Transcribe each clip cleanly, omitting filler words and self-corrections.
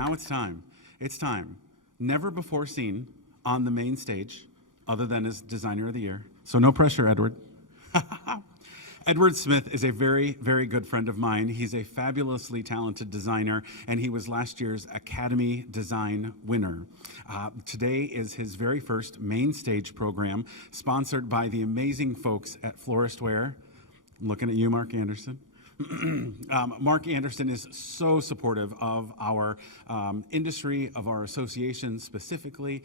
Now it's time. It's time. Never before seen on the main stage, other than as Designer of the Year. So no pressure, Edward. Edward Smith is a very, very good friend of mine. He's a fabulously talented designer, and he was last year's Academy Design winner. Today is his very first main stage program, sponsored by the amazing folks at Floristware. I'm looking at you, Mark Anderson. Mark Anderson is so supportive of our industry, of our association specifically.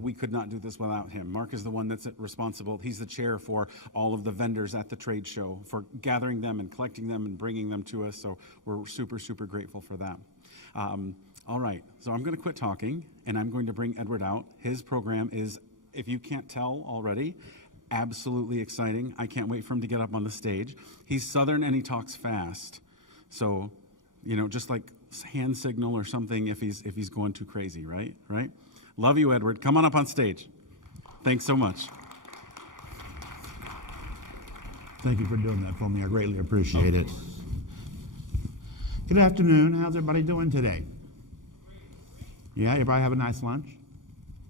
We could not do this without him. Mark is the one that's responsible. He's the chair for all of the vendors at the trade show, for gathering them and collecting them and bringing them to us. So we're super, super grateful for that. All right, so I'm going to quit talking, and I'm going to bring Edward out. His program is, if you can't tell already, absolutely exciting. I can't wait for him to get up on the stage. He's Southern and he talks fast. So, you know, just like hand signal or something if he's going too crazy, right? Right? Love you, Edward. Come on up on stage. Thanks so much. Thank you for doing that for me. I greatly appreciate it. Good afternoon. How's everybody doing today? Yeah, everybody have a nice lunch?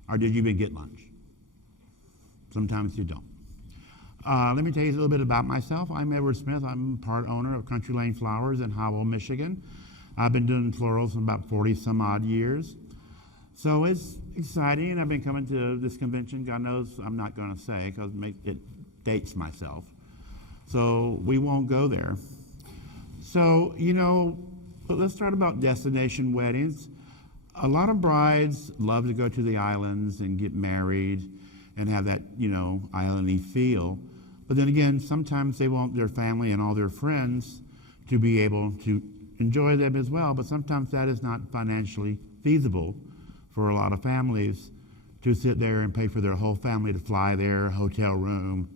Or did you even get lunch? Sometimes you don't. Let me tell you a little bit about myself. I'm Edward Smith. I'm part owner of Country Lane Flowers in Howell, Michigan. I've been doing florals for about 40 some odd years. So it's exciting. I've been coming to this convention. God knows I'm not going to say because it dates myself. So we won't go there. So, you know, let's start about destination weddings. A lot of brides love to go to the islands and get married and have that, you know, island-y feel. But then again, sometimes they want their family and all their friends to be able to enjoy them as well, but sometimes that is not financially feasible for a lot of families to sit there and pay for their whole family to fly there, hotel room,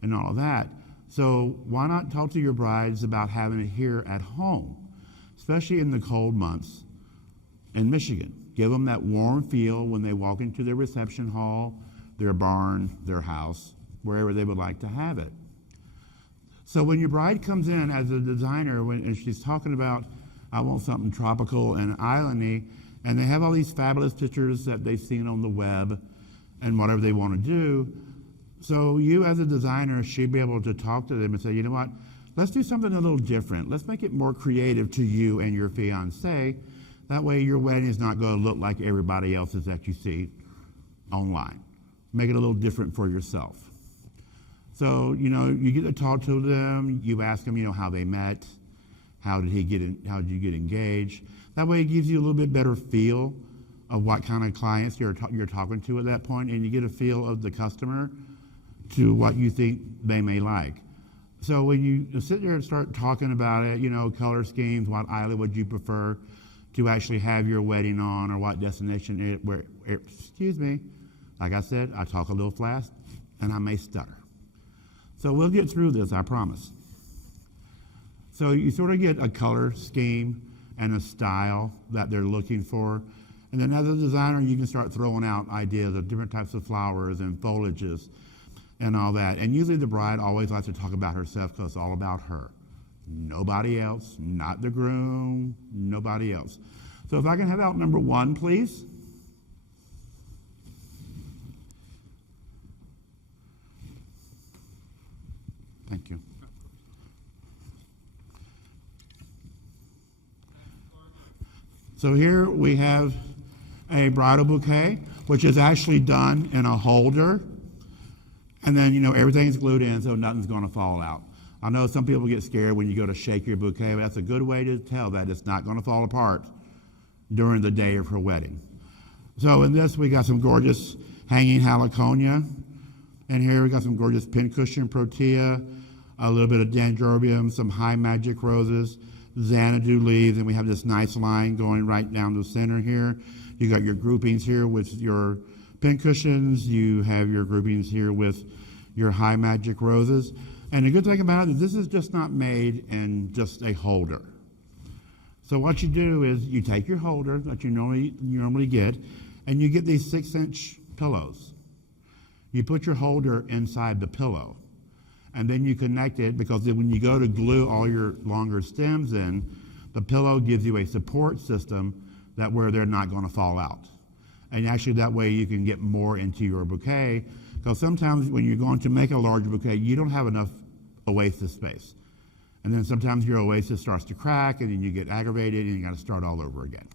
and all of that. So why not talk to your brides about having it here at home, especially in the cold months in Michigan. Give them that warm feel when they walk into their reception hall, their barn, their house, wherever they would like to have it. So when your bride comes in as a designer, and she's talking about, I want something tropical and islandy, and they have all these fabulous pictures that they've seen on the web and whatever they want to do. So you as a designer should be able to talk to them and say, you know what, let's do something a little different. Let's make it more creative to you and your fiance. That way your wedding is not going to look like everybody else's that you see online. Make it a little different for yourself. So, you know, you get to talk to them, you ask them, you know, how they met, how did you get engaged. That way it gives you a little bit better feel of what kind of clients you're talking to at that point, and you get a feel of the customer to what you think they may like. So when you sit there and start talking about it, you know, color schemes, what island would you prefer to actually have your wedding on, or what destination, excuse me, like I said, I talk a little fast and I may stutter. So we'll get through this, I promise. So you sort of get a color scheme and a style that they're looking for. And then as a designer, you can start throwing out ideas of different types of flowers and foliages and all that. And usually the bride always likes to talk about herself because it's all about her. Nobody else, not the groom, nobody else. So if I can have out number 1, please. Thank you. So here we have a bridal bouquet, which is actually done in a holder. And then, you know, everything's glued in so nothing's going to fall out. I know some people get scared when you go to shake your bouquet, but that's a good way to tell that it's not going to fall apart during the day of her wedding. So in this, we got some gorgeous hanging heliconia. And here we got some gorgeous pincushion protea, a little bit of dendrobium, some high magic roses, Xanadu leaves, and we have this nice line going right down the center here. You got your groupings here with your pincushions. You have your groupings here with your high magic roses. And the good thing about it is this is just not made in just a holder. So what you do is you take your holder that you normally get, and you get these 6-inch pillows. You put your holder inside the pillow, and then you connect it, because then when you go to glue all your longer stems in, the pillow gives you a support system that where they're not going to fall out. And actually that way you can get more into your bouquet, because sometimes when you're going to make a large bouquet, you don't have enough oasis space. And then sometimes your oasis starts to crack, and then you get aggravated, and you got to start all over again.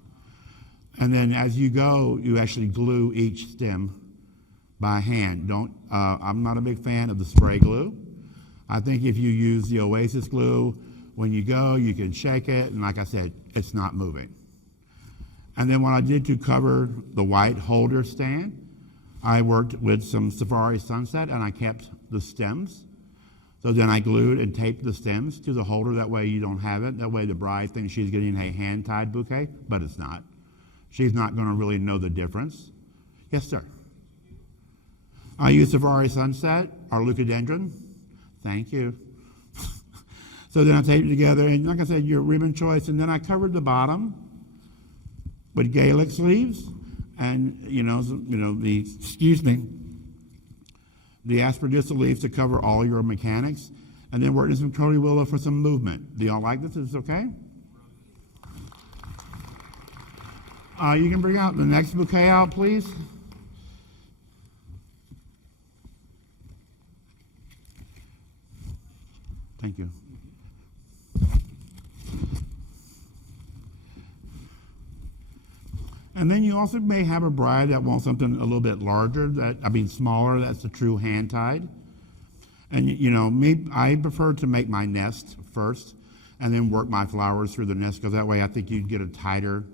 And then as you go, you actually glue each stem by hand. I'm not a big fan of the spray glue. I think if you use the oasis glue, when you go, you can shake it, and like I said, it's not moving. And then what I did to cover the white holder stand, I worked with some Safari Sunset, and I kept the stems. So then I glued and taped the stems to the holder. That way you don't have it. That way the bride thinks she's getting a hand-tied bouquet, but it's not. She's not going to really know the difference. Yes, sir. I use Safari Sunset, our leucadendron. Thank you. So then I taped it together, and like I said, your ribbon choice, and then I covered the bottom with Gaelic sleeves, and the aspidistal leaves to cover all your mechanics, and then worked in some curly willow for some movement. Do y'all like this? Is this okay? You can bring out the next bouquet out, please. Thank you. And then you also may have a bride that wants something a little bit larger, smaller, that's a true hand-tied. And me, I prefer to make my nest first and then work my flowers through the nest, because that way I think you'd get a tighter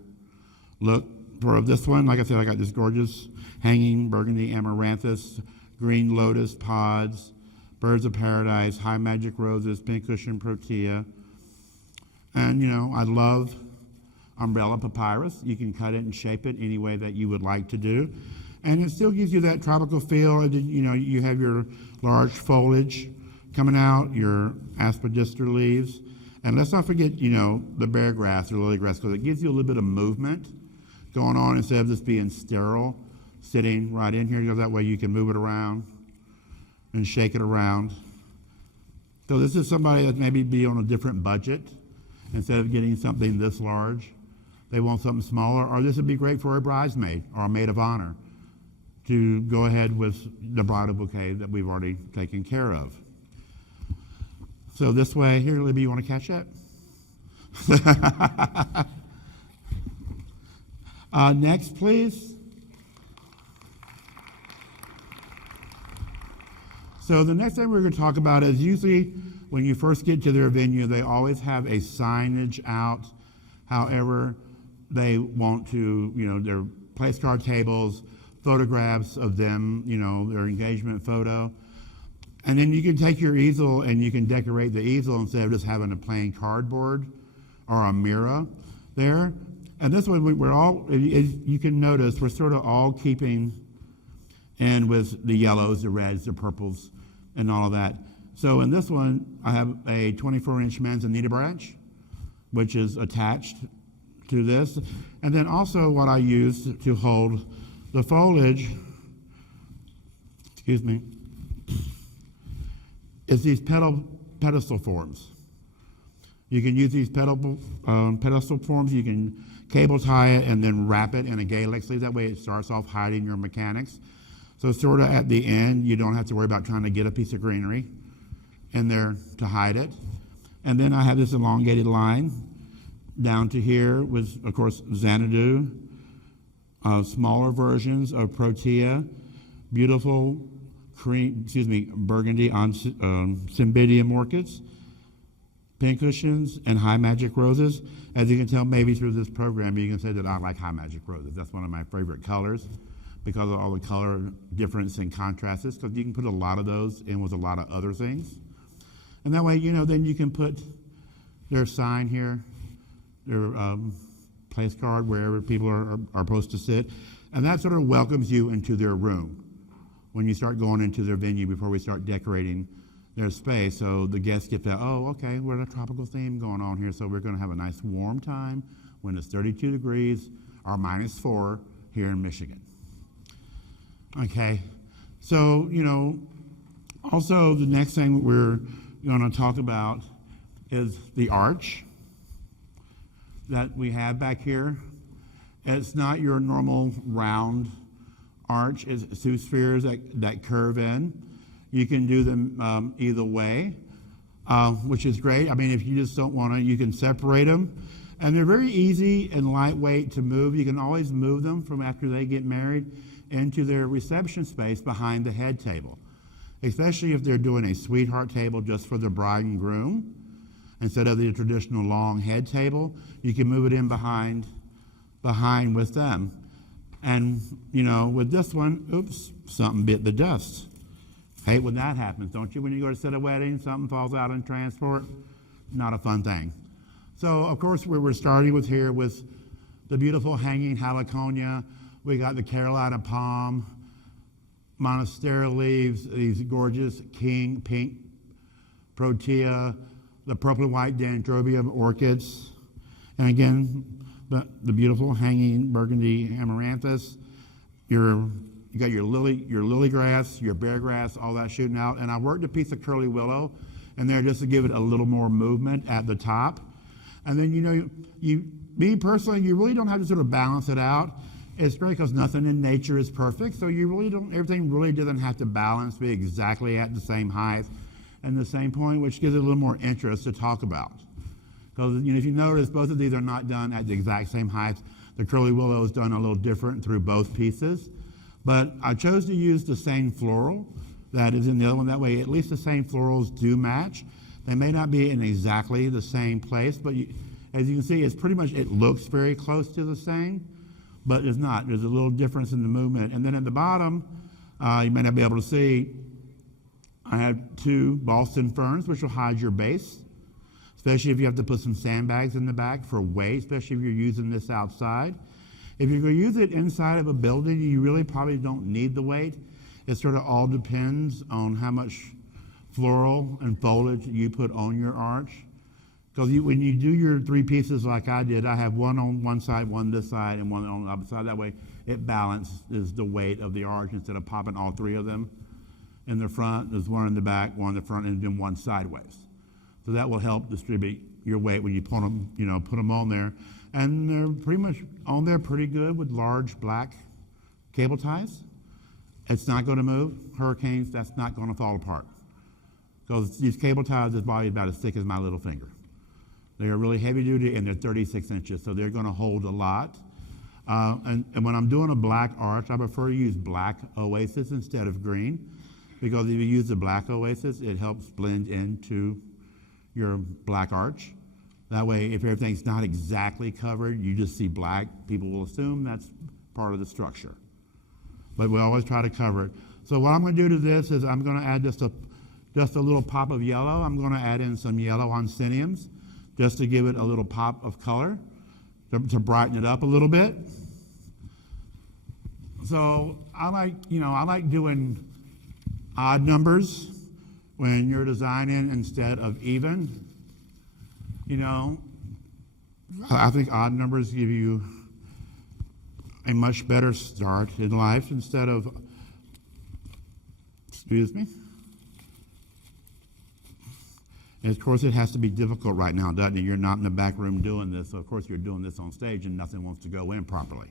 look. For this one, like I said, I got this gorgeous hanging burgundy amaranthus, green lotus pods, birds of paradise, high magic roses, pincushion protea. And I love umbrella papyrus. You can cut it and shape it any way that you would like to do. And it still gives you that tropical feel. And you have your large foliage coming out, your aspidistal leaves. And let's not forget, the bear grass or lily grass, because it gives you a little bit of movement going on instead of just being sterile, sitting right in here, because that way you can move it around and shake it around. So this is somebody that maybe be on a different budget. Instead of getting something this large, they want something smaller, or this would be great for a bridesmaid or a maid of honor to go ahead with the bridal bouquet that we've already taken care of. So this way, here, Libby, you want to catch that? Next, please. So the next thing we're going to talk about is usually when you first get to their venue, they always have a signage out. However, they want to, their place card tables, photographs of them, their engagement photo. And then you can take your easel and you can decorate the easel instead of just having a plain cardboard or a mirror there. And this one, we're all, as you can notice, we're sort of all keeping in with the yellows, the reds, the purples, and all of that. So in this one, I have a 24-inch manzanita branch, which is attached to this. And then also what I use to hold the foliage, is these pedestal forms. You can use these pedestal forms. You can cable tie it and then wrap it in a Gaelic sleeve. That way it starts off hiding your mechanics. So sort of at the end, you don't have to worry about trying to get a piece of greenery in there to hide it. And then I have this elongated line down to here with, of course, Xanadu, smaller versions of Protea, beautiful burgundy on Cymbidium orchids, pincushions, and high magic roses. As you can tell, maybe through this program, you can say that I like high magic roses. That's one of my favorite colors because of all the color difference and contrasts, because you can put a lot of those in with a lot of other things. And that way, then you can put their sign here, their place card, wherever people are supposed to sit. And that sort of welcomes you into their room when you start going into their venue before we start decorating their space. So the guests get that, oh, okay, we're in a tropical theme going on here, so we're going to have a nice warm time when it's 32 degrees or -4 here in Michigan. Okay, so, also the next thing we're going to talk about is the arch that we have back here. It's not your normal round arch. It's two spheres that curve in. You can do them either way, which is great. I mean, if you just don't want to, you can separate them. And they're very easy and lightweight to move. You can always move them from after they get married into their reception space behind the head table, especially if they're doing a sweetheart table just for the bride and groom. Instead of the traditional long head table, you can move it in behind with them. And, you know, with this one, oops, something bit the dust. Hate when that happens, don't you? When you go to set a wedding, something falls out in transport. Not a fun thing. So, of course, we're starting with here with the beautiful hanging heliconia. We got the Carolina palm, monstera leaves, these gorgeous king pink protea, the purple and white dendrobium orchids, and again, the beautiful hanging burgundy amaranthus. You got your lily grass, your bear grass, all that shooting out. And I worked a piece of curly willow in there just to give it a little more movement at the top. And then, you know, me personally, you really don't have to sort of balance it out. It's great because nothing in nature is perfect, so you really don't, everything really doesn't have to balance, be exactly at the same height and the same point, which gives it a little more interest to talk about. Because, you know, if you notice, both of these are not done at the exact same height. The curly willow is done a little different through both pieces. But I chose to use the same floral that is in the other one. That way, at least the same florals do match. They may not be in exactly the same place, but as you can see, it's pretty much, it looks very close to the same, but it's not. There's a little difference in the movement. And then at the bottom, you may not be able to see, I have two Boston ferns, which will hide your base, especially if you have to put some sandbags in the back for weight, especially if you're using this outside. If you're going to use it inside of a building, you really probably don't need the weight. It sort of all depends on how much floral and foliage you put on your arch. Because when you do your three pieces like I did, I have one on one side, one this side, and one on the other side. That way it balances the weight of the arch instead of popping all three of them in the front. There's one in the back, one in the front, and then one sideways. So that will help distribute your weight when you put them, put them on there. And they're pretty much on there pretty good with large black cable ties. It's not going to move. Hurricanes, that's not going to fall apart. Because these cable ties, this body is about as thick as my little finger. They are really heavy duty and they're 36 inches, so they're going to hold a lot. And when I'm doing a black arch, I prefer to use black oasis instead of green, because if you use the black oasis, it helps blend into your black arch. That way, if everything's not exactly covered, you just see black, people will assume that's part of the structure. But we always try to cover it. So what I'm going to do to this is I'm going to add just a little pop of yellow. I'm going to add in some yellow onciniums just to give it a little pop of color, to brighten it up a little bit. So I like doing odd numbers when you're designing instead of even. I think odd numbers give you a much better start in life instead of, excuse me. And of course, it has to be difficult right now, doesn't it? You're not in the back room doing this, so of course you're doing this on stage and nothing wants to go in properly.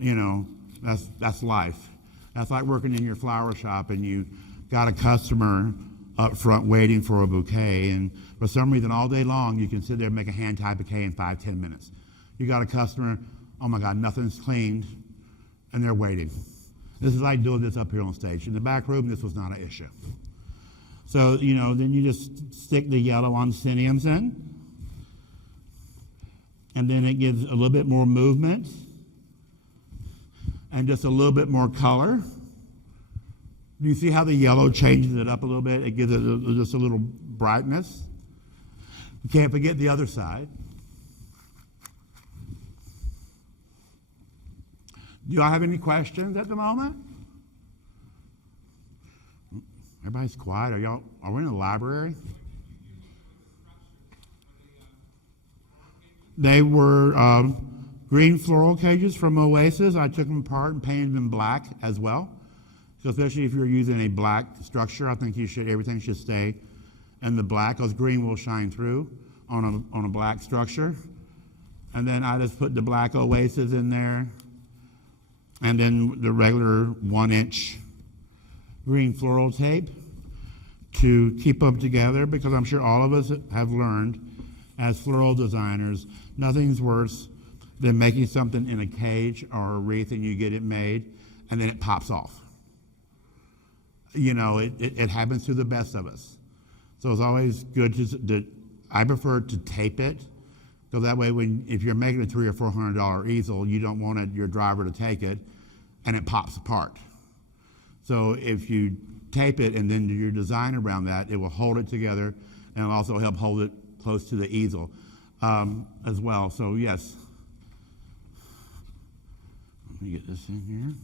That's life. That's like working in your flower shop and you got a customer up front waiting for a bouquet, and for some reason all day long you can sit there and make a hand-tied bouquet in 5-10 minutes. You got a customer, oh my God, nothing's cleaned, and they're waiting. This is like doing this up here on stage. In the back room, this was not an issue. So, then you just stick the yellow onciniums in, and then it gives a little bit more movement and just a little bit more color. Do you see how the yellow changes it up a little bit? It gives it just a little brightness. You can't forget the other side. Do y'all have any questions at the moment? Everybody's quiet. Are we in the library? They were green floral cages from Oasis. I took them apart and painted them black as well. So especially if you're using a black structure, I think everything should stay in the black, because green will shine through on a black structure. And then I just put the black oasis in there, and then the regular 1-inch green floral tape to keep them together, because I'm sure all of us have learned as floral designers, nothing's worse than making something in a cage or a wreath and you get it made and then it pops off. You know, it happens to the best of us. So it's always good I prefer to tape it, so that way if you're making a $300 or $400 easel, you don't want your driver to take it and it pops apart. So if you tape it and then do your design around that, it will hold it together and it'll also help hold it close to the easel as well. So yes. Let me get this in here.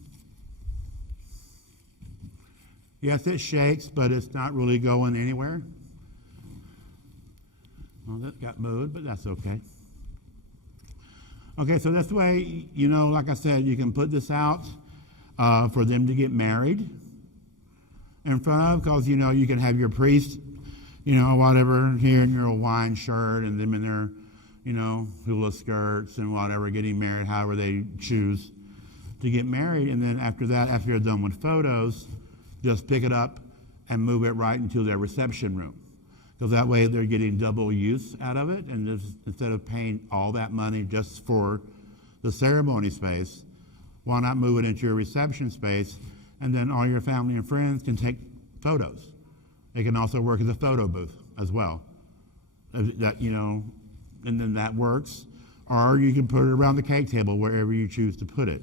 Yes, it shakes, but it's not really going anywhere. Well, that got moved, but that's okay. Okay, so this way, you know, like I said, you can put this out for them to get married in front of, because, you know, you can have your priest, you know, whatever, here in your Hawaiian shirt, and them in their, you know, hula skirts and whatever, getting married, however they choose to get married. And then after that, after you're done with photos, just pick it up and move it right into their reception room. Because that way they're getting double use out of it, and just, instead of paying all that money just for the ceremony space, why not move it into your reception space, and then all your family and friends can take photos. It can also work as a photo booth as well. That, you know, and then that works. Or you can put it around the cake table, wherever you choose to put it.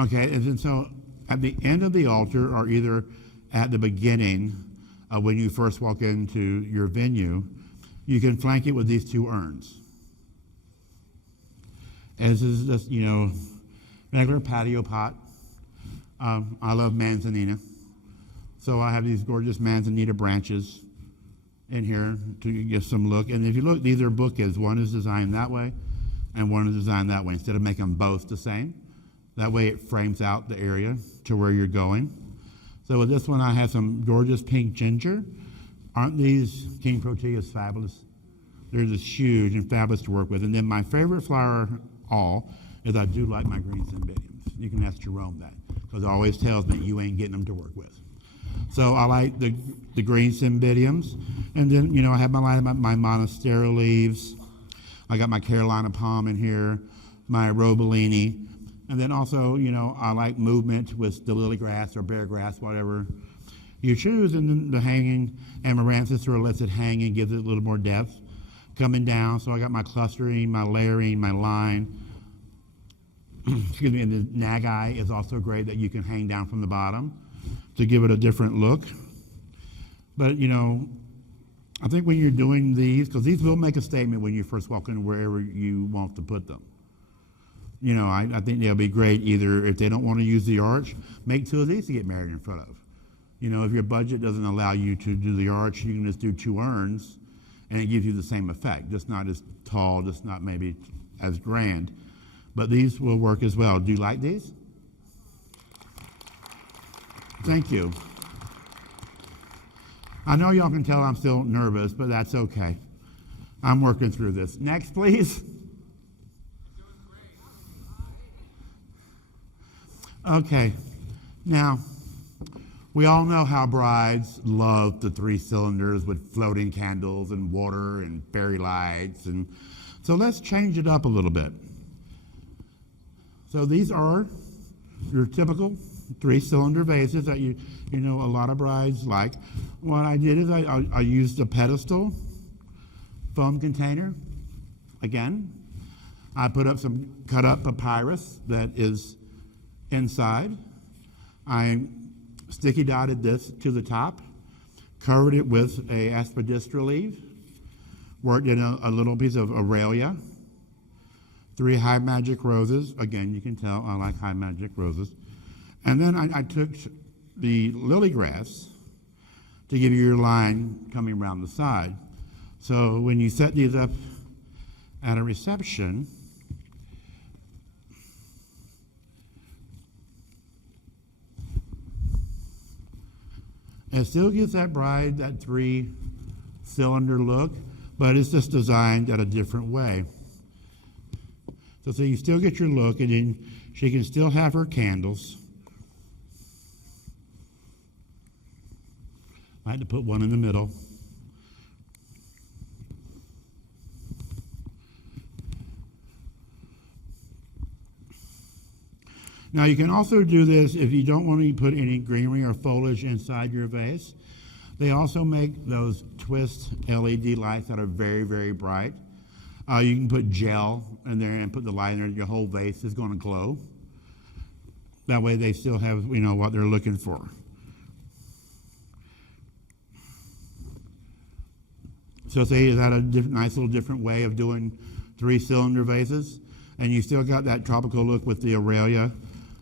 Okay, and then so at the end of the altar, or either at the beginning, when you first walk into your venue, you can flank it with these 2 urns. And this is just, you know, regular patio pot. I love manzanita. So I have these gorgeous manzanita branches in here to give some look. And if you look, these are bouquets. One is designed that way, and one is designed that way, instead of making them both the same. That way it frames out the area to where you're going. So with this one, I have some gorgeous pink ginger. Aren't these King Proteas fabulous? They're just huge and fabulous to work with. And then my favorite flower all is I do like my green cymbidiums. You can ask Jerome that, because it always tells me you ain't getting them to work with. So I like the green cymbidiums. And then, you know, I have my line of my monastero leaves. I got my Carolina palm in here, my robellini. And then also, you know, I like movement with the lily grass or bear grass, whatever you choose. And then the hanging amaranthus, or lets it hang and gives it a little more depth coming down. So I got my clustering, my layering, my line. Excuse me, and the nagai is also great, that you can hang down from the bottom to give it a different look. But, you know, I think when you're doing these, because these will make a statement when you first walk in wherever you want to put them. You know, I think they'll be great either if they don't want to use the arch, make 2 of these to get married in front of. You know, if your budget doesn't allow you to do the arch, you can just do 2 urns and it gives you the same effect, just not as tall, just not maybe as grand. But these will work as well. Do you like these? Thank you. I know y'all can tell I'm still nervous, but that's okay. I'm working through this. Next, please. Okay, now, we all know how brides love the 3 cylinders with floating candles and water and fairy lights, and so let's change it up a little bit. So these are your typical 3-cylinder vases that you know a lot of brides like. What I did is I used a pedestal foam container. Again, I put up some cut up papyrus that is inside. I sticky dotted this to the top, covered it with a aspidistra leaf, worked in a little piece of aurelia, 3 high magic roses. Again, you can tell I like high magic roses. And then I took the lily grass to give you your line coming around the side. So when you set these up at a reception, it still gives that bride that 3-cylinder look, but it's just designed at a different way. So you still get your look, and then she can still have her candles. I like to put one in the middle. Now you can also do this if you don't want to put any greenery or foliage inside your vase. They also make those twist LED lights that are very, very bright. You can put gel in there and put the light in there. Your whole vase is going to glow. That way they still have, what they're looking for. So say, is that a nice little different way of doing 3-cylinder vases? And you still got that tropical look with the aurelia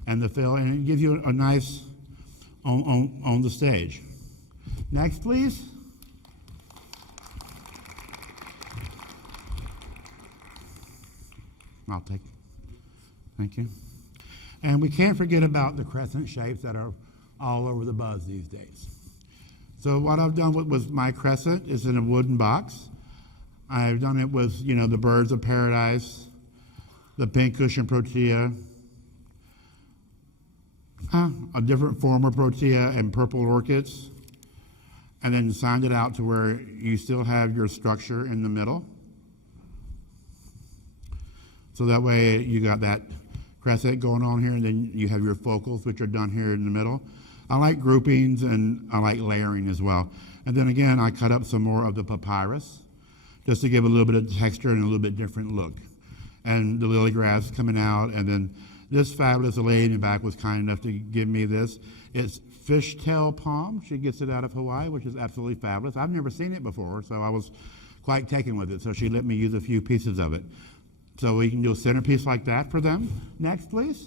and the fill, and it gives you a nice on the stage. Next, please. I'll take. Thank you. And we can't forget about the crescent shapes that are all over the buzz these days. So what I've done with my crescent is in a wooden box. I've done it with, the birds of paradise, the pink cushion protea, a different form of protea and purple orchids, and then signed it out to where you still have your structure in the middle. So that way you got that crescent going on here, and then you have your focals, which are done here in the middle. I like groupings, and I like layering as well. And then again, I cut up some more of the papyrus just to give a little bit of texture and a little bit different look. And the lily grass coming out, and then this fabulous lady in the back was kind enough to give me this. It's fishtail palm. She gets it out of Hawaii, which is absolutely fabulous. I've never seen it before, so I was quite taken with it. So she let me use a few pieces of it. So we can do a centerpiece like that for them. Next, please.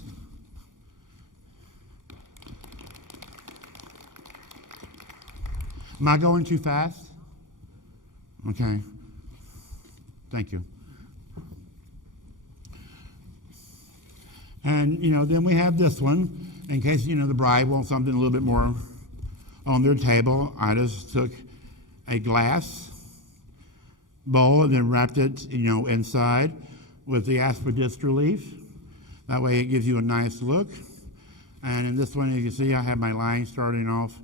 Am I going too fast? Okay. Thank you. And, then we have this one. In case, the bride wants something a little bit more on their table, I just took a glass bowl and then wrapped it, inside with the aspidistra leaf. That way it gives you a nice look. And in this one, you can see I have my line starting off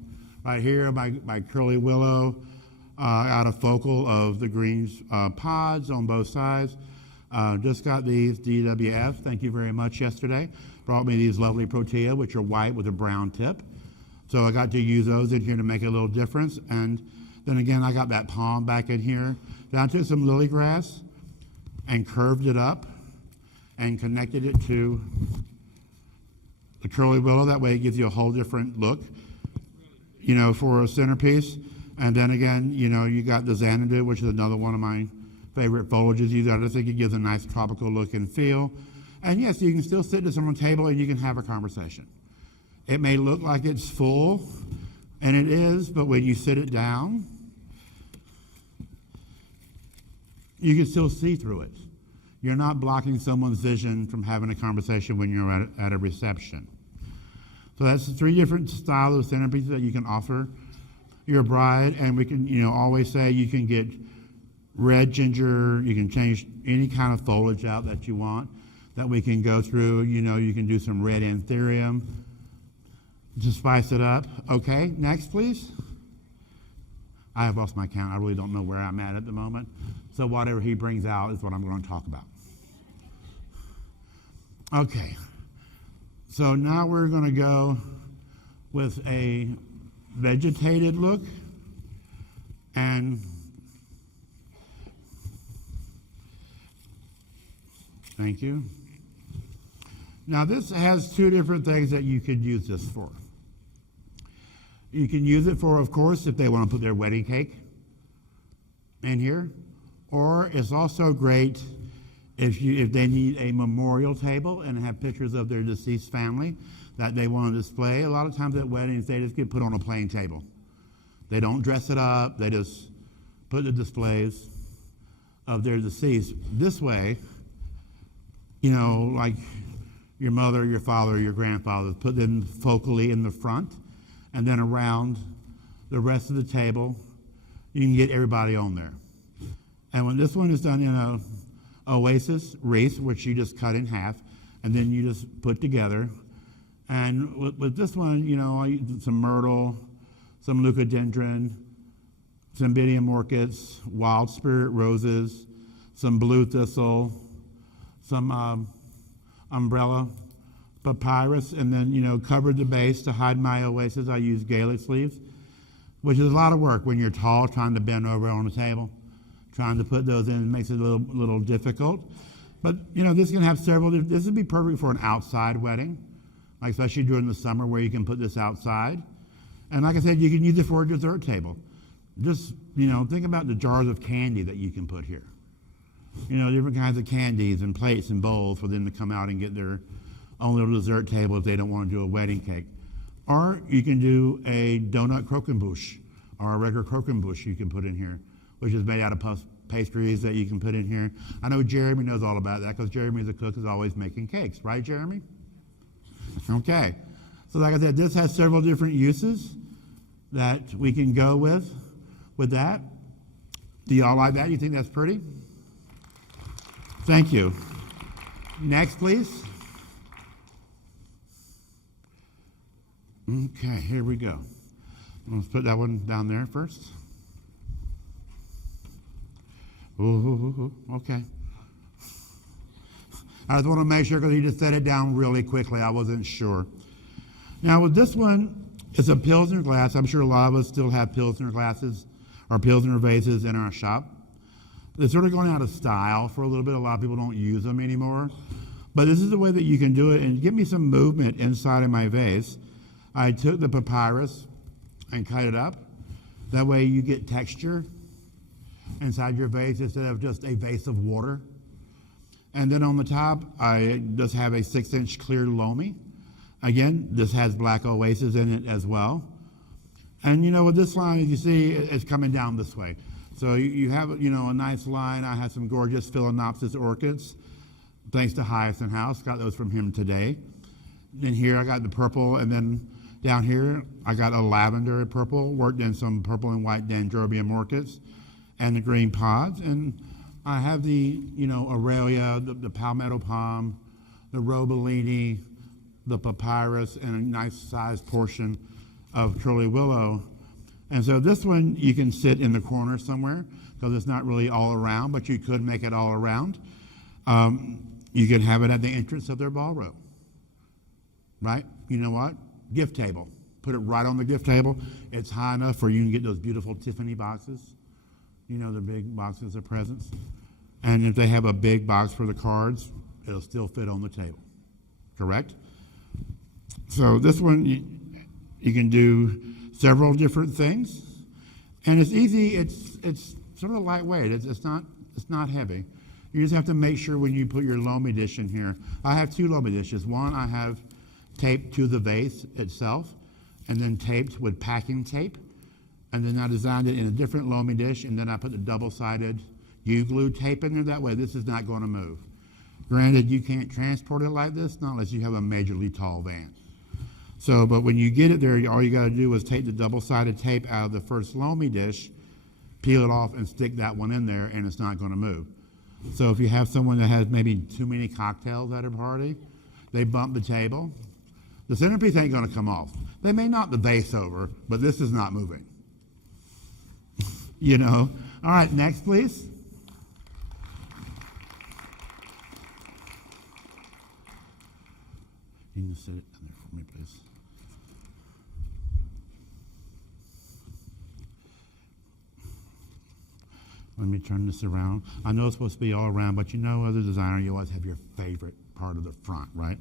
right here by curly willow out of focal of the green pods on both sides. Just got these DWF, thank you very much, yesterday. Brought me these lovely protea, which are white with a brown tip. So I got to use those in here to make a little difference. And then again, I got that palm back in here. Then I took some lily grass and curved it up and connected it to the curly willow. That way it gives you a whole different look, for a centerpiece. And then again, you got the Xanadu, which is another one of my favorite foliages. I think it gives a nice tropical look and feel. And yes, you can still sit this on a table and you can have a conversation. It may look like it's full, and it is, but when you sit it down, you can still see through it. You're not blocking someone's vision from having a conversation when you're at a reception. So that's the 3 different styles of centerpieces that you can offer your bride. And we can, always say you can get red ginger, you can change any kind of foliage out that you want that we can go through. You can do some red anthurium to spice it up. Okay, next please. I have lost my count. I really don't know where I'm at the moment. So whatever he brings out is what I'm going to talk about. Okay, so now we're going to go with a vegetated look. And thank you. Now this has 2 different things that you could use this for. You can use it for, of course, if they want to put their wedding cake in here, or it's also great if they need a memorial table and have pictures of their deceased family that they want to display. A lot of times at weddings, they just get put on a plain table. They don't dress it up. They just put the displays of their deceased. This way, like your mother, your father, your grandfather, put them focally in the front, and then around the rest of the table, you can get everybody on there. And when this one is done in a oasis wreath, which you just cut in half, and then you just put together. And with this one, you know, I used some myrtle, some leucadendron, cymbidium orchids, wild spirit roses, some blue thistle, some umbrella papyrus, and then, you know, covered the base to hide my oasis. I use Gaelic leaves, which is a lot of work when you're tall, trying to bend over on the table. Trying to put those in makes it a little difficult. But, you know, this can have several, this would be perfect for an outside wedding, like especially during the summer where you can put this outside. And like I said, you can use it for a dessert table. Just, you know, think about the jars of candy that you can put here. You know, different kinds of candies and plates and bowls for them to come out and get their own little dessert table if they don't want to do a wedding cake. Or you can do a donut croquembouche or a regular croquembouche you can put in here, which is made out of pastries that you can put in here. I know Jeremy knows all about that because Jeremy, the cook, is always making cakes. Right, Jeremy? Okay. So like I said, this has several different uses that we can go with that. Do y'all like that? You think that's pretty? Thank you. Next, please. Okay, here we go. Let's put that one down there first. Ooh, okay. I just want to make sure because he just set it down really quickly. I wasn't sure. Now with this one, it's a Pilsner glass. I'm sure a lot of us still have Pilsner glasses or Pilsner vases in our shop. They're sort of going out of style for a little bit. A lot of people don't use them anymore. But this is the way that you can do it and give me some movement inside of my vase. I took the papyrus and cut it up. That way you get texture inside your vase instead of just a vase of water. And then on the top, I just have a 6-inch clear loamy. Again, this has black oasis in it as well. And you know, with this line, as you see, it's coming down this way. So you have, you know, a nice line. I have some gorgeous Phalaenopsis orchids, thanks to Hyacinth House. Got those from him today. And here I got the purple, and then down here I got a lavender purple, worked in some purple and white dendrobium orchids, and the green pods. And I have the, you know, Aurelia, the palmetto palm, the robellini, the papyrus, and a nice sized portion of curly willow. And so this one you can sit in the corner somewhere because it's not really all around, but you could make it all around. You could have it at the entrance of their ballroom, right? You know what? Gift table. Put it right on the gift table. It's high enough for you to get those beautiful Tiffany boxes. You know, the big boxes of presents. And if they have a big box for the cards, it'll still fit on the table. Correct? So this one, you can do several different things. And it's easy. It's sort of lightweight. It's not heavy. You just have to make sure when you put your loamy dish in here. I have 2 loamy dishes. One I have taped to the vase itself, and then taped with packing tape. And then I designed it in a different loamy dish, and then I put the double-sided U-glue tape in there. That way this is not going to move. Granted, you can't transport it like this, not unless you have a majorly tall van. So, but when you get it there, all you got to do is take the double-sided tape out of the first loamy dish, peel it off, and stick that one in there, and it's not going to move. So if you have someone that has maybe too many cocktails at a party, they bump the table. The centerpiece ain't going to come off. They may knock the vase over, but this is not moving. You know. All right, next, please. You can sit it down there for me, please. Let me turn this around. I know it's supposed to be all around, but you know, as a designer, you always have your favorite part of the front, right?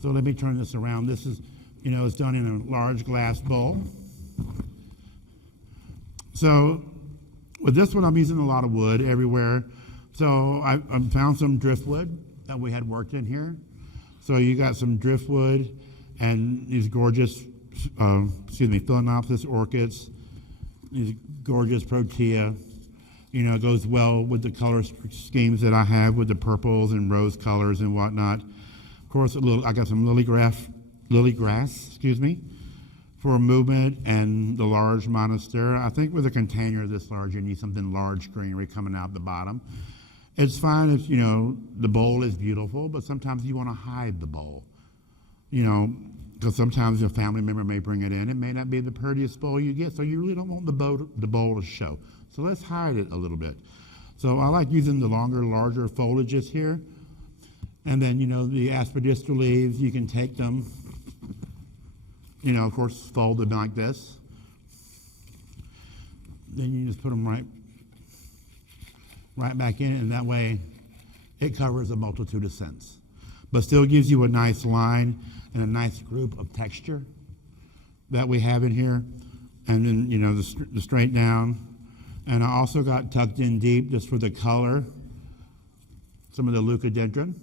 So let me turn this around. This is, you know, it's done in a large glass bowl. So with this one, I'm using a lot of wood everywhere. So I found some driftwood that we had worked in here. So you got some driftwood and these gorgeous, Phalaenopsis orchids, these gorgeous protea. You know, it goes well with the color schemes that I have with the purples and rose colors and whatnot. Of course, I got some lily grass, for movement, and the large monstera. I think with a container this large, you need something large greenery coming out the bottom. It's fine if, the bowl is beautiful, but sometimes you want to hide the bowl, because sometimes a family member may bring it in. It may not be the prettiest bowl you get, so you really don't want the bowl to show. So let's hide it a little bit. So I like using the longer, larger foliages here. And then, the aspidistra leaves, you can take them, of course, fold them like this. Then you just put them right back in, and that way it covers a multitude of scents. But still gives you a nice line and a nice group of texture that we have in here. And then, the straight down. And I also got tucked in deep just for the color, some of the leucadendron.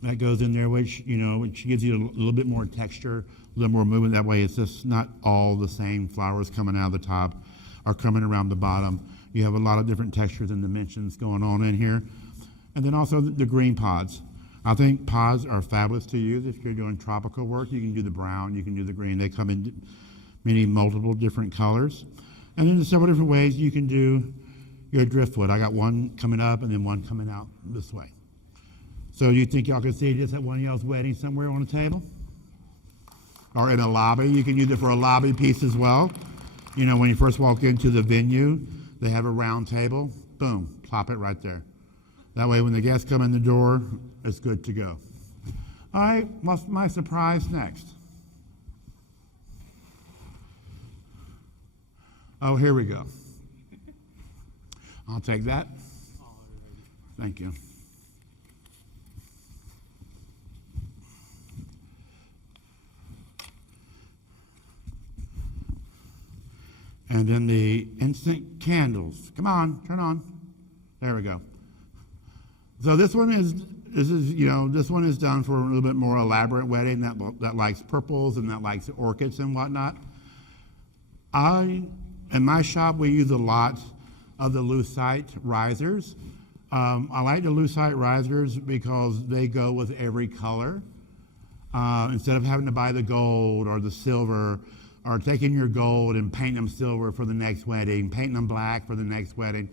That goes in there, which gives you a little bit more texture, a little more movement. That way it's just not all the same flowers coming out of the top or coming around the bottom. You have a lot of different textures and dimensions going on in here. And then also the green pods. I think pods are fabulous to use if you're doing tropical work. You can do the brown, you can do the green. They come in multiple different colors. And then there's several different ways you can do your driftwood. I got one coming up and then one coming out this way. So you think y'all can see this at one of y'all's wedding somewhere on a table? Or in a lobby? You can use it for a lobby piece as well. When you first walk into the venue, they have a round table. Boom, plop it right there. That way when the guests come in the door, it's good to go. All right, what's my surprise next? Oh, here we go. I'll take that. Thank you. And then the instant candles. Come on, turn on. There we go. So this one is done for a little bit more elaborate wedding that likes purples and that likes orchids and whatnot. In my shop, we use a lot of the lucite risers. I like the lucite risers because they go with every color. Instead of having to buy the gold or the silver, or taking your gold and painting them silver for the next wedding, painting them black for the next wedding.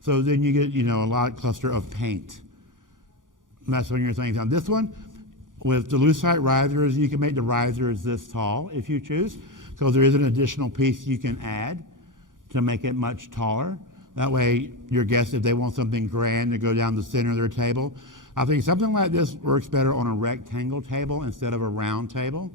So then you get, a lot cluster of paint. That's when your things on. This one, with the lucite risers, you can make the risers this tall if you choose, because there is an additional piece you can add to make it much taller. That way, your guests, if they want something grand to go down the center of their table, I think something like this works better on a rectangle table instead of a round table,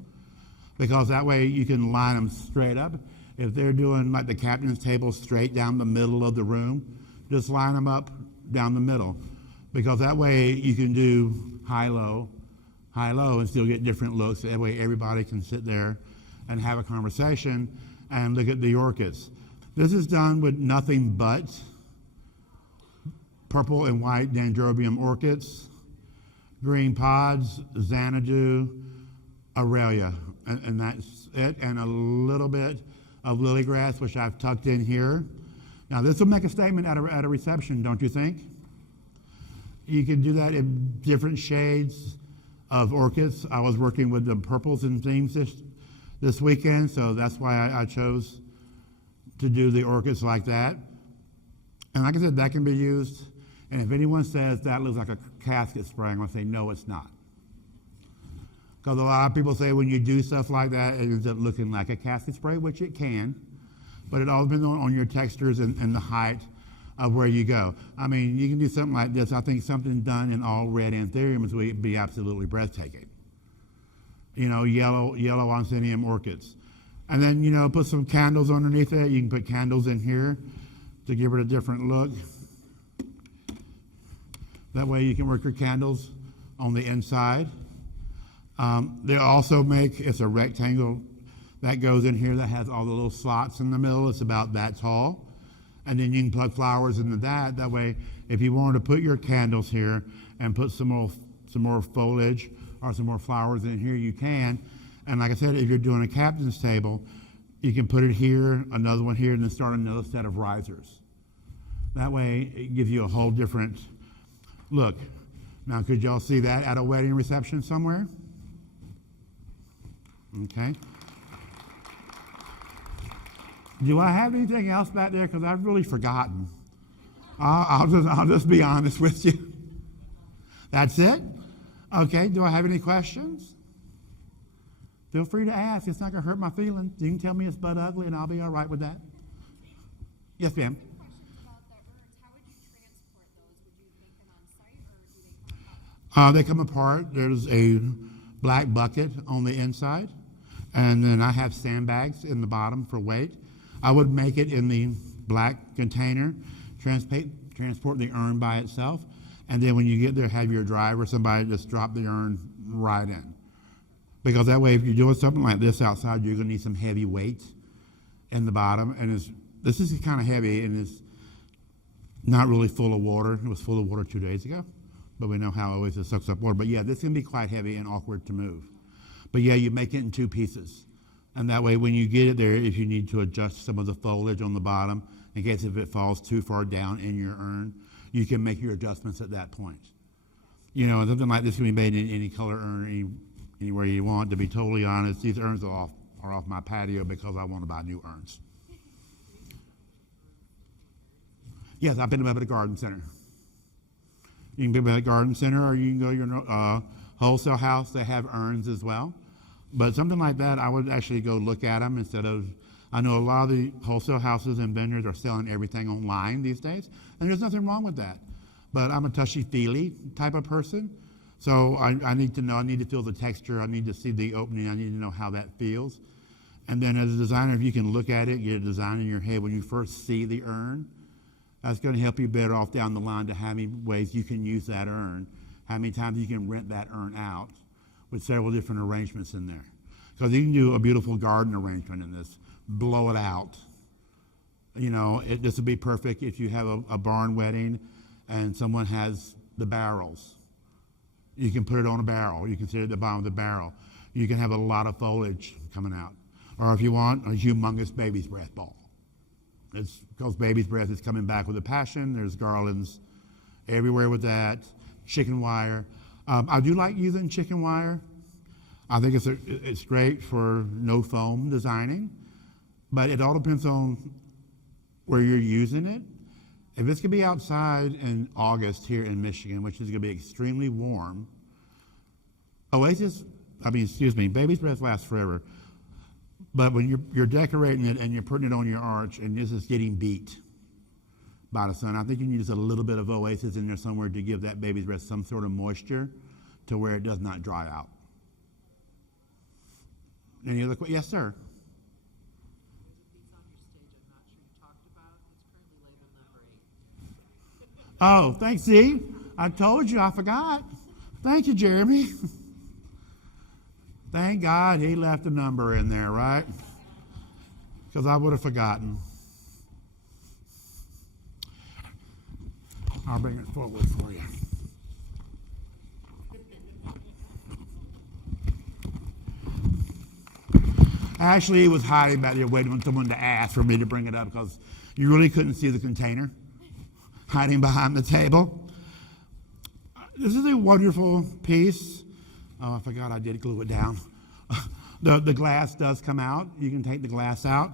because that way you can line them straight up. If they're doing like the captain's table straight down the middle of the room, just line them up down the middle, because that way you can do high-low, and still get different looks. That way everybody can sit there and have a conversation and look at the orchids. This is done with nothing but purple and white dendrobium orchids, green pods, Xanadu, Aurelia, and that's it, and a little bit of lily grass, which I've tucked in here. Now this will make a statement at a reception, don't you think? You can do that in different shades of orchids. I was working with the purples and themes this weekend, so that's why I chose to do the orchids like that. And like I said, that can be used, and if anyone says that looks like a casket spray, I'm going to say, no, it's not. Because a lot of people say when you do stuff like that, it ends up looking like a casket spray, which it can, but it all depends on your textures and the height of where you go. I mean, you can do something like this. I think something done in all red anthuriums would be absolutely breathtaking. Yellow oncidium orchids. And then, put some candles underneath it. You can put candles in here to give it a different look. That way you can work your candles on the inside. They also make, it's a rectangle that goes in here that has all the little slots in the middle. It's about that tall. And then you can plug flowers into that. That way, if you wanted to put your candles here and put some more foliage or some more flowers in here, you can. And like I said, if you're doing a captain's table, you can put it here, another one here, and then start another set of risers. That way, it gives you a whole different look. Now, could y'all see that at a wedding reception somewhere? Okay. Do I have anything else back there? Because I've really forgotten. I'll just be honest with you. That's it? Okay, do I have any questions? Feel free to ask. It's not going to hurt my feelings. You can tell me it's butt ugly and I'll be all right with that. Yes, ma'am. Questions about the urns. How would you transport those? Would you make them on site or do they come apart? They come apart. There's a black bucket on the inside, and then I have sandbags in the bottom for weight. I would make it in the black container, transport the urn by itself, and then when you get there, have your driver or somebody just drop the urn right in. Because that way, if you're doing something like this outside, you're going to need some heavy weight in the bottom, and this is kind of heavy, and it's not really full of water. It was full of water 2 days ago, but we know how Oasis sucks up water. But yeah, this can be quite heavy and awkward to move. But yeah, you make it in 2 pieces. And that way, when you get it there, if you need to adjust some of the foliage on the bottom, in case if it falls too far down in your urn, you can make your adjustments at that point. You know, something like this can be made in any color urn, anywhere you want. To be totally honest, these urns are off my patio because I want to buy new urns. Yes, I've been up at a garden center. You can be at a garden center, or you can go to your wholesale house. They have urns as well. But something like that, I would actually go look at them instead of. I know a lot of the wholesale houses and vendors are selling everything online these days, and there's nothing wrong with that. But I'm a touchy-feely type of person, so I need to know. I need to feel the texture. I need to see the opening. I need to know how that feels. And then as a designer, if you can look at it, get a design in your head when you first see the urn, that's going to help you better off down the line to how many ways you can use that urn, how many times you can rent that urn out with several different arrangements in there. Because you can do a beautiful garden arrangement in this, blow it out. You know, this would be perfect if you have a barn wedding and someone has the barrels. You can put it on a barrel. You can sit at the bottom of the barrel. You can have a lot of foliage coming out. Or if you want, a humongous baby's breath ball. It's because baby's breath is coming back with a passion. There's garlands everywhere with that. Chicken wire. I do like using chicken wire. I think it's great for no foam designing, but it all depends on where you're using it. If it's going to be outside in August here in Michigan, which is going to be extremely warm, baby's breath lasts forever. But when you're decorating it and you're putting it on your arch and this is getting beat by the sun, I think you need just a little bit of Oasis in there somewhere to give that baby's breath some sort of moisture to where it does not dry out. Any other questions? Yes, sir. Oh, thanks, Z. I told you, I forgot. Thank you, Jeremy. Thank God he left a number in there, right? Because I would have forgotten. I'll bring it forward for you. Actually, he was hiding back there waiting for someone to ask for me to bring it up because you really couldn't see the container hiding behind the table. This is a wonderful piece. Oh, I forgot I did glue it down. The glass does come out. You can take the glass out.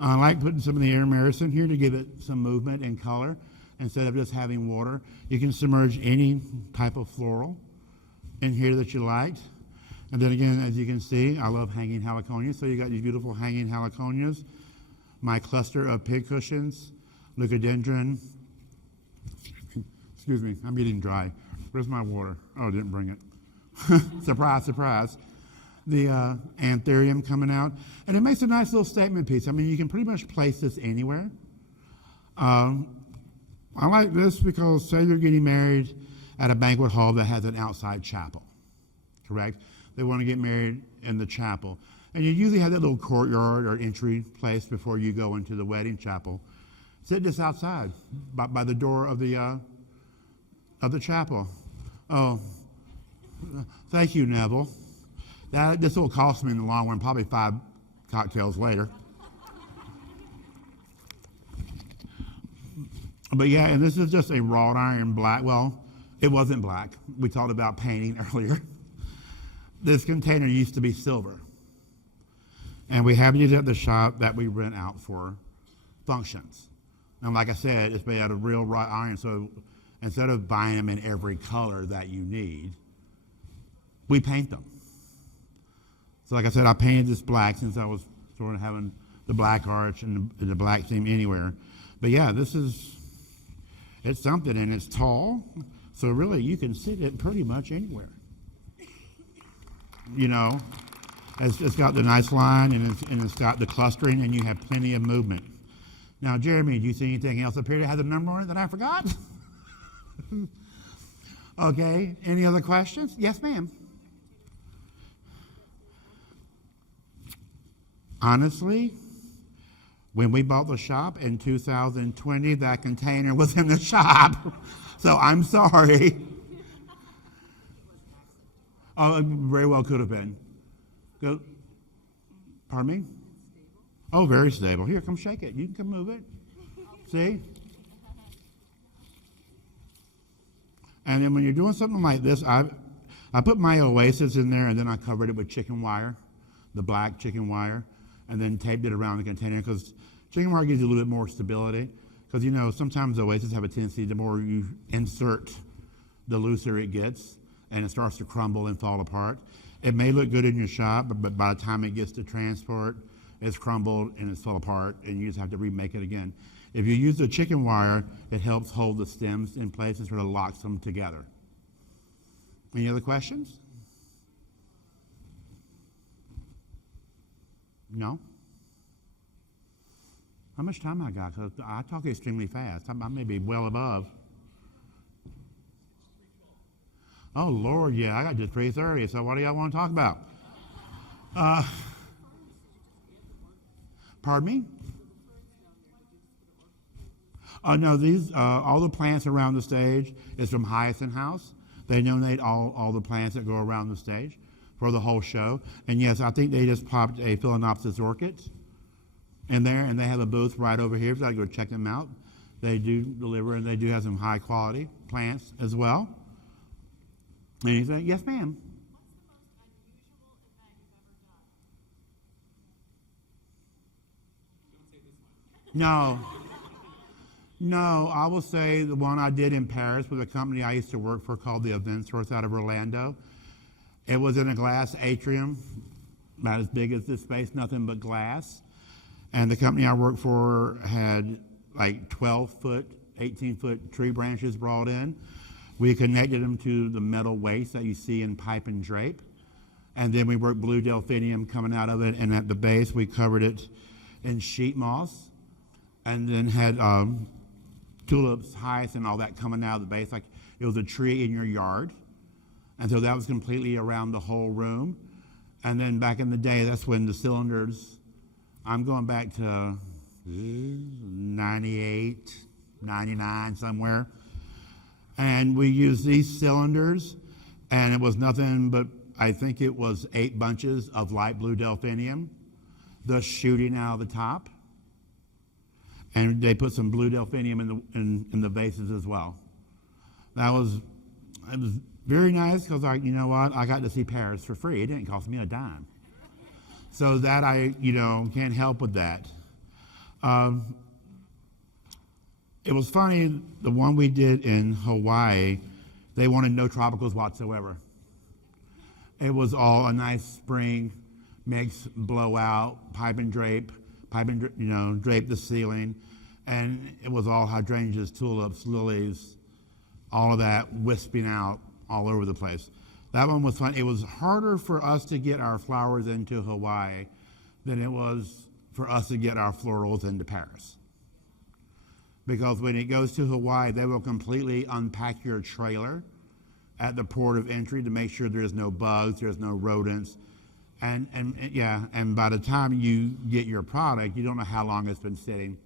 I like putting some of the air mirrors in here to give it some movement and color instead of just having water. You can submerge any type of floral in here that you like. And then again, as you can see, I love hanging heliconias. So you got these beautiful hanging heliconias. My cluster of pig cushions, leucadendron. Excuse me, I'm getting dry. Where's my water? Oh, I didn't bring it. Surprise, surprise. The anthurium coming out. And it makes a nice little statement piece. I mean, you can pretty much place this anywhere. I like this because say you're getting married at a banquet hall that has an outside chapel, correct? They want to get married in the chapel. And you usually have that little courtyard or entry place before you go into the wedding chapel. Sit just outside by the door of the chapel. Oh, thank you, Neville. This will cost me in the long run, probably 5 cocktails later. But yeah, and this is just a wrought iron black. Well, it wasn't black. We talked about painting earlier. This container used to be silver. And we have these at the shop that we rent out for functions. And like I said, it's made out of real wrought iron, so instead of buying them in every color that you need, we paint them. So like I said, I painted this black since I was sort of having the black arch and the black theme anywhere. But yeah, it's something, and it's tall, so really you can sit it pretty much anywhere. You know, it's got the nice line, and it's got the clustering, and you have plenty of movement. Now, Jeremy, do you see anything else up here that has a number on it that I forgot? Okay, any other questions? Yes, ma'am. Honestly, when we bought the shop in 2020, that container was in the shop. So I'm sorry. Oh, it very well could have been. Go. Pardon me? Oh, very stable. Here, come shake it. You can come move it. See? And then when you're doing something like this, I put my oasis in there, and then I covered it with chicken wire, the black chicken wire, and then taped it around the container, because chicken wire gives you a little bit more stability. Because, you know, sometimes oasis have a tendency, the more you insert, the looser it gets, and it starts to crumble and fall apart. It may look good in your shop, but by the time it gets to transport, it's crumbled and it's fell apart, and you just have to remake it again. If you use the chicken wire, it helps hold the stems in place and sort of locks them together. Any other questions? No? How much time I got? 'Cause I talk extremely fast. I may be well above. Oh, Lord, yeah, I got to 3:30, so what do y'all want to talk about? Pardon me? No, these, all the plants around the stage is from Hyacinth House. They donate all the plants that go around the stage for the whole show. And yes, I think they just popped a Phalaenopsis orchid in there, and they have a booth right over here, so I go check them out. They do deliver, and they do have some high quality plants as well. Anything? Yes, ma'am. No. No, I will say the one I did in Paris with a company I used to work for called the Event Source out of Orlando. It was in a glass atrium, about as big as this space, nothing but glass. And the company I worked for had like 12-foot, 18-foot tree branches brought in. We connected them to the metal waste that you see in pipe and drape. And then we worked blue delphinium coming out of it, and at the base we covered it in sheet moss, and then had tulips, hyacinth, and all that coming out of the base like it was a tree in your yard. And so that was completely around the whole room. And then back in the day, that's when the cylinders, I'm going back to 98, 99 somewhere. And we used these cylinders, and it was nothing but, I think it was 8 bunches of light blue delphinium, thus shooting out of the top. And they put some blue delphinium in the vases as well. It was very nice, because you know what, I got to see Paris for free. It didn't cost me a dime. So that I, can't help with that. It was funny, the one we did in Hawaii, they wanted no tropicals whatsoever. It was all a nice spring mix, blowout, pipe and drape, drape the ceiling, and it was all hydrangeas, tulips, lilies, all of that wisping out all over the place. That one was fun. It was harder for us to get our flowers into Hawaii than it was for us to get our florals into Paris. Because when it goes to Hawaii, they will completely unpack your trailer at the port of entry to make sure there's no bugs, there's no rodents. And by the time you get your product, you don't know how long it's been sitting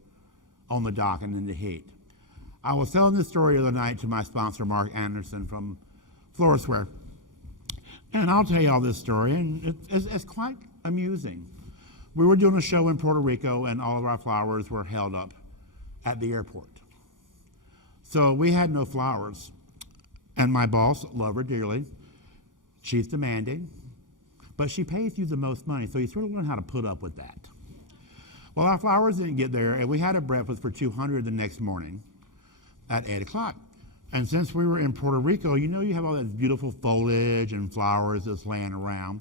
on the dock and in the heat. I was telling this story the other night to my sponsor, Mark Anderson from Floristware. And I'll tell you all this story, and it's quite amusing. We were doing a show in Puerto Rico, and all of our flowers were held up at the airport. So we had no flowers. And my boss, love her dearly, she's demanding, but she pays you the most money, so you sort of learn how to put up with that. Well, our flowers didn't get there, and we had a breakfast for 200 the next morning at 8 o'clock. And since we were in Puerto Rico, you know you have all that beautiful foliage and flowers that's laying around.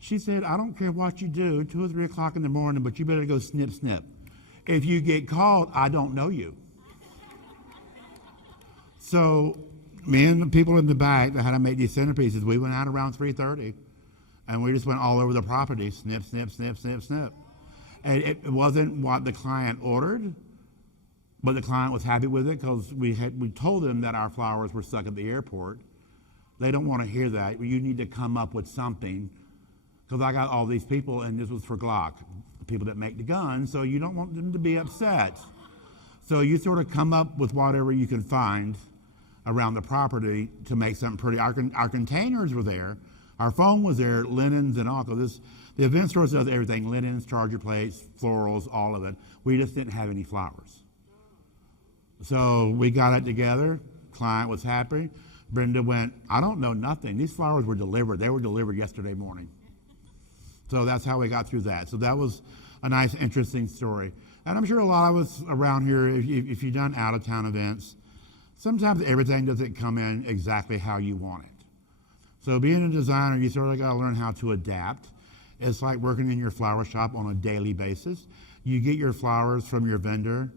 She said, I don't care what you do, 2 or 3 o'clock in the morning, but you better go snip, snip. If you get called, I don't know you. So me and the people in the back that had to make these centerpieces, we went out around 3:30, and we just went all over the property, snip, snip, snip, snip, snip. And it wasn't what the client ordered, but the client was happy with it because we told them that our flowers were stuck at the airport. They don't want to hear that. You need to come up with something, because I got all these people, and this was for Glock, the people that make the guns, so you don't want them to be upset. So you sort of come up with whatever you can find around the property to make something pretty. Our containers were there, our foam was there, linens and all. The event store does everything, linens, charger plates, florals, all of it. We just didn't have any flowers. So we got it together, client was happy. Brenda went, I don't know nothing. These flowers were delivered. They were delivered yesterday morning. So that's how we got through that. So that was a nice, interesting story. And I'm sure a lot of us around here, if you've done out-of-town events, sometimes everything doesn't come in exactly how you want it. So being a designer, you sort of got to learn how to adapt. It's like working in your flower shop on a daily basis. You get your flowers from your vendor,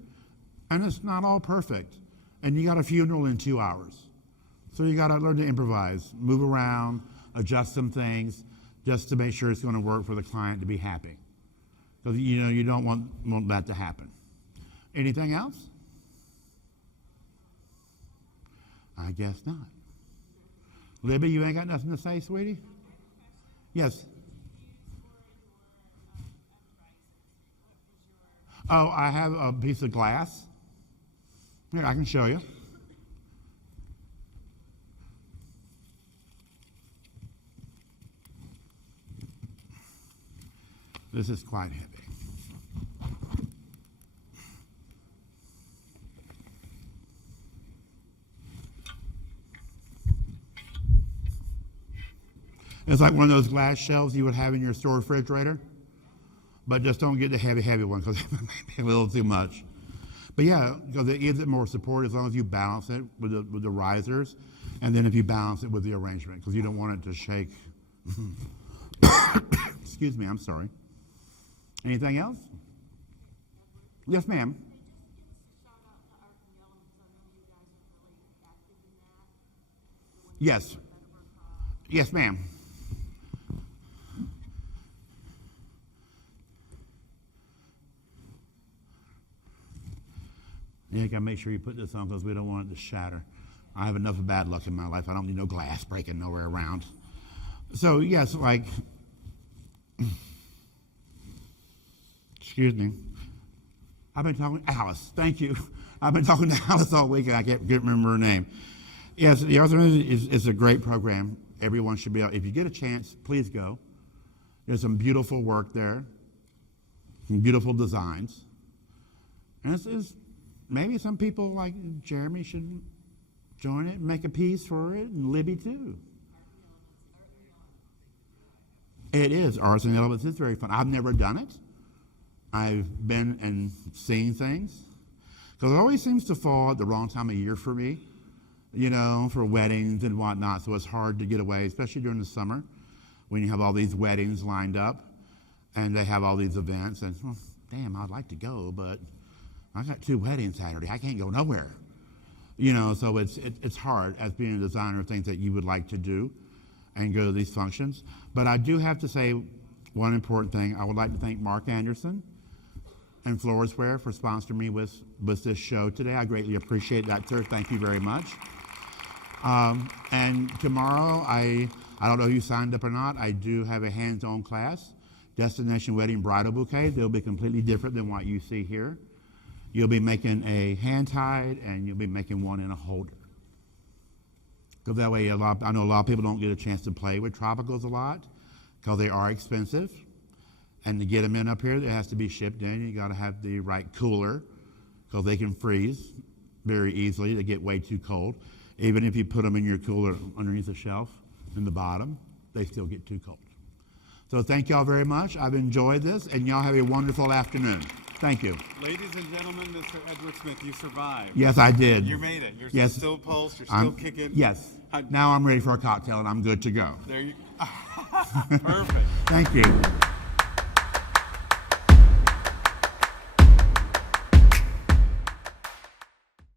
and it's not all perfect. And you got a funeral in 2 hours. So you got to learn to improvise, move around, adjust some things, just to make sure it's going to work for the client to be happy. Because you don't want that to happen. Anything else? I guess not. Libby, you ain't got nothing to say, sweetie? Yes. Oh, I have a piece of glass. Here, I can show you. This is quite heavy. It's like one of those glass shelves you would have in your store refrigerator. But just don't get the heavy, heavy one because it may be a little too much. But yeah, because it gives it more support as long as you balance it with the risers, and then if you balance it with the arrangement, because you don't want it to shake. Excuse me, I'm sorry. Anything else? Yes, ma'am. Yes. Yes, ma'am. You gotta make sure you put this on because we don't want it to shatter. I have enough of bad luck in my life. I don't need no glass breaking nowhere around. So yes, like, excuse me. I've been talking to Alice. Thank you. I've been talking to Alice all week and I can't remember her name. Yes, the Arts is a great program. Everyone should be able, if you get a chance, please go. There's some beautiful work there, some beautiful designs. And it's maybe some people like Jeremy should join it and make a piece for it, and Libby too. It is. Arts and Elements is very fun. I've never done it. I've been and seen things. Because it always seems to fall at the wrong time of year for me, for weddings and whatnot. So it's hard to get away, especially during the summer when you have all these weddings lined up and they have all these events. And, well, damn, I'd like to go, but I got 2 weddings Saturday. I can't go nowhere. So it's hard as being a designer of things that you would like to do and go to these functions. But I do have to say one important thing. I would like to thank Mark Anderson and Floristware for sponsoring me with this show today. I greatly appreciate that, sir. Thank you very much. And tomorrow, I don't know if you signed up or not, I do have a hands-on class, Destination Wedding Bridal Bouquet. They'll be completely different than what you see here. You'll be making a hand-tied, and you'll be making one in a holder. Because that way, I know a lot of people don't get a chance to play with tropicals a lot, because they are expensive. And to get them in up here, it has to be shipped in. You got to have the right cooler, because they can freeze very easily. They get way too cold. Even if you put them in your cooler underneath the shelf in the bottom, they still get too cold. So thank y'all very much. I've enjoyed this, and y'all have a wonderful afternoon. Thank you. Ladies and gentlemen, Mr. Edward Smith, you survived. Yes, I did. You made it. You're Yes. still pulsed. You're still I'm- kicking. Yes. Now I'm ready for a cocktail, and I'm good to go. There you. Perfect. Thank you.